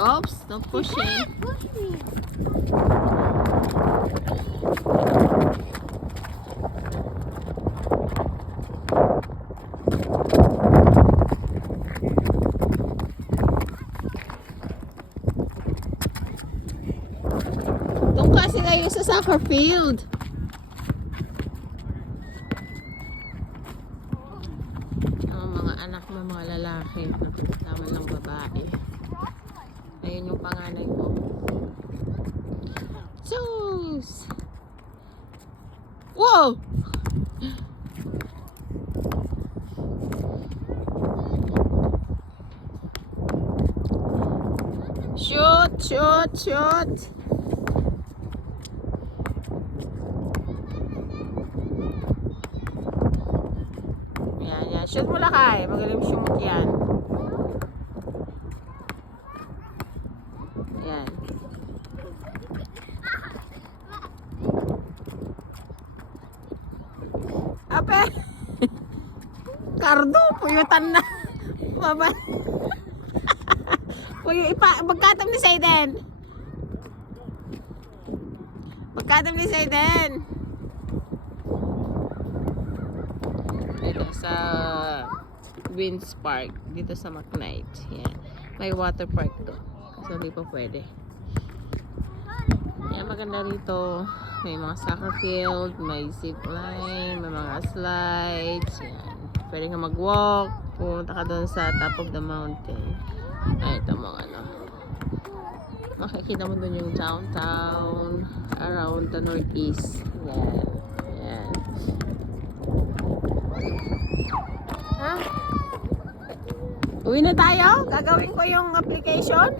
Oops, don't push You it. can't push me. Doon kasi kayo sa soccer field. Ang mga anak mo, mga lalaki. Tama lang babae. Ayun yung panganay ko. Sus! Wow! Shoot! Shoot! Shoot! Yan, yan. Shoot mo lakay. Magaling shoot yan. Yan. Ape! Kardo, puyutan na. Baba. Magkatam ni Sayden. Magkatam ni Sayden. Dito sa Winds Park. Dito sa McKnight. Yan. May water park to. So, hindi pa pwede. Yan, maganda rito. May mga soccer field, may zip line, may mga slides. Yan. Pwede ka mag-walk. Pumunta ka doon sa top of the mountain. Ay, ito mga ano. Makikita mo doon yung downtown around the northeast. Yan. Yan. Ha? Uwi na tayo? Gagawin ko yung application?